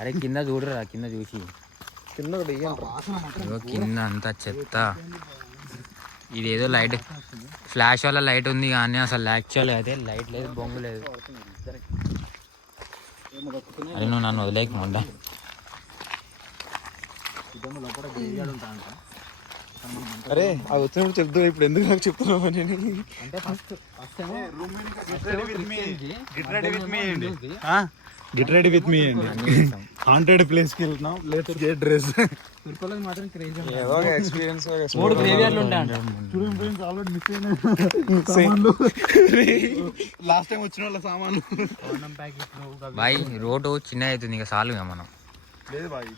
అరే కింద చూడరా, కింద చూసి కింద అంతా చెత్త. ఇదేదో లైట్ ఫ్లాష్ వల్ల లైట్ ఉంది కానీ అసలు యాక్చువల్ అయితే లైట్ లేదు, బొంగు లేదు. అరే నువ్వు నన్ను వదిలేక మొండ. అరే అది వచ్చినప్పుడు చెప్తా, ఇప్పుడు ఎందుకు నాకు చెప్తున్నావు అని. గెట్ రెడీ విత్ మీ అండి. హాంటెడ్ ప్లేస్ కి వెళ్తున్నాం, లెట్స్ గెట్ డ్రెస్. ఏదో ఒక ఎక్స్పీరియన్స్. 3 గ్రేవ్యార్డ్లు ఉంటాయంట. ఆల్రెడీ మిస్ అయినాయి లాస్ట్ టైం వచ్చిన వాళ్ళ సామాన్లు. బాయ్ రోడ్డు చిన్న అవుతుంది, ఇంకా సాల్వ్ మనం. లేదు బాయ్,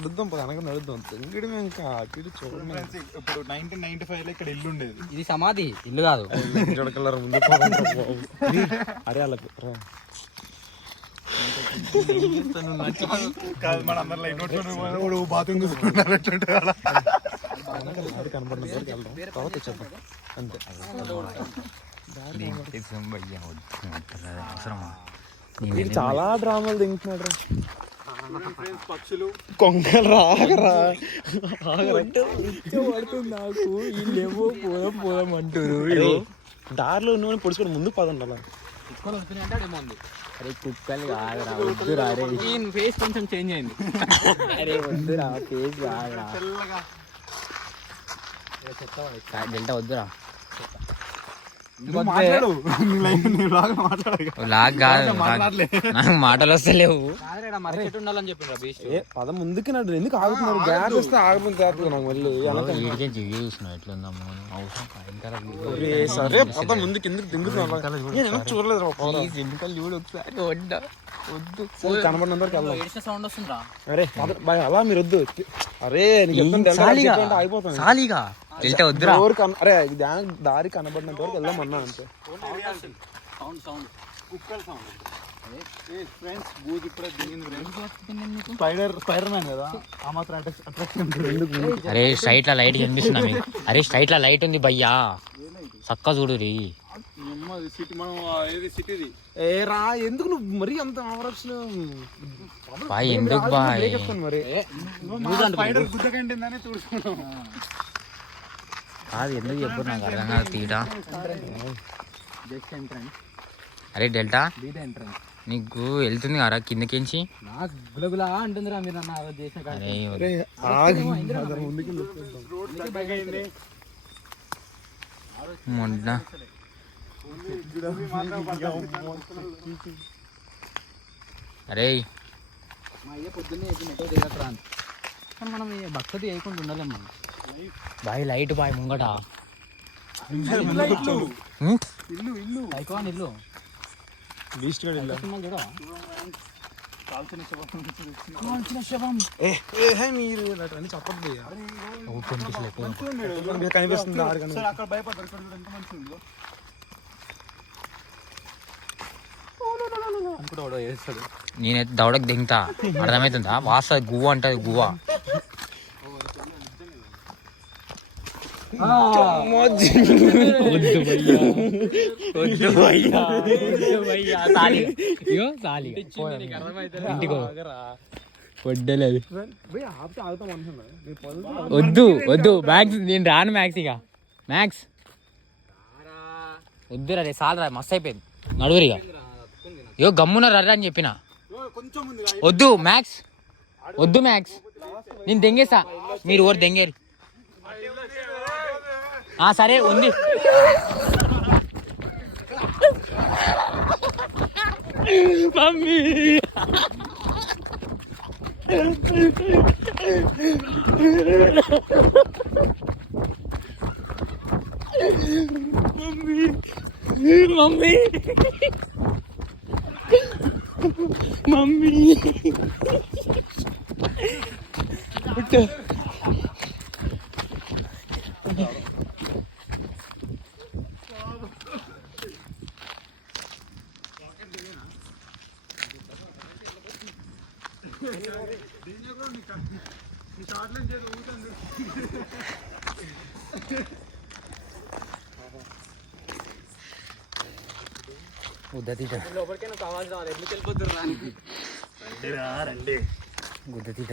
నడుద్దాం అనగా నడుద్దాం. ఇంకటి ఇంకా అటు చూడండి. ఇప్పుడు 1995 లో ఇక్కడ ఇల్లు ఉండేది. ఇది సమాధి, ఇల్లు కాదు. కలర్ ముందు అరే వాళ్ళకు కాదు, మన అందరు లైట్ పట్టుకుని బాత్రూమ్ చూసుకుంటున్నారు. కనబడిన వెళ్దాం, తర్వాత చెప్పండి అంతే. చాలా డ్రామాలు దింగుతున్నాడు. కొంగలు రాగరా పడుతుంది నాకు. వీళ్ళేమో పోదాం పోదాం అంటారు. దారిలో నువ్వు పొడుచుకొని ముందు పదండి. అలా అరే కుక్కలు కాదురా, వద్దురా. అరే ఫేస్ కొంచెం చేంజ్ అయింది. అరే వద్దురా, ఫేస్ కాదురా. డెల్టా వద్దురా. నాకు మాటలు వస్తలేవు. పదం ముందుకి నడు, ఎందుకు ఆగుతున్నారు? గ్యాస్ వస్తే ఆగిపోయింది. నాకు మళ్ళీ చూసినావు ఎట్లుందమ్మో సరే పదం ముందుకు ఎందుకు దింగుతున్నా చూడలేదు. చూడు ఒకసారి. వద్దు కనబడినంత సౌండ్ వస్తుందా? అరే అలా మీరు వద్దు. అరే అయిపోతుంది. వద్దురా. అరే దారి కనబడినంత వరకు వెళ్దాం అన్నా అంతే. అరే స్ట్రైట్ లా లైట్ కనిపిస్తుంది. అరే స్ట్రైట్ లా లైట్ ఉంది భయ్యా, చక్క చూడు రీ. ఎందుకు నువ్వు మరీ అంత బాయ్? ఎందుకు బాయ్? కాదు ఎందుకు చెప్పు, నాకు అర్థం కాదు. తీటా అరే డెల్టా నీకు వెళ్తుంది కదా కిందకించి. మొన్న అరే మనం భక్తి వేయకుండా ఉండాలేం మనం. బాయ్ లైట్ బాయ్ ముంగట ఇల్లు కనిపిస్తుంది. నేనైతే దౌడకు దింగుతా, అర్థమవుతుందా? వాస గువ్వ అంటది, గువ్వ. వద్దు వద్దు మ్యాక్స్, నేను రాను మ్యాక్స్. ఇక మ్యాక్స్ వద్దురా, రే సాల్ రా, మస్తు అయిపోయింది. నడువురిగా యో గమ్మున రర్రా అని చెప్పిన. వద్దు మ్యాక్స్, వద్దు మ్యాక్స్, నేను దెంగేస్తా. మీరు ఓరు దెంగేరు. సరే ఉంది. మమ్మీ మమ్మీ మమ్మీ గుద్దతీట లోపలికైనా కావాలి ఎందుకు వెళ్ళిపోతున్నారు రండి గుద్దతీట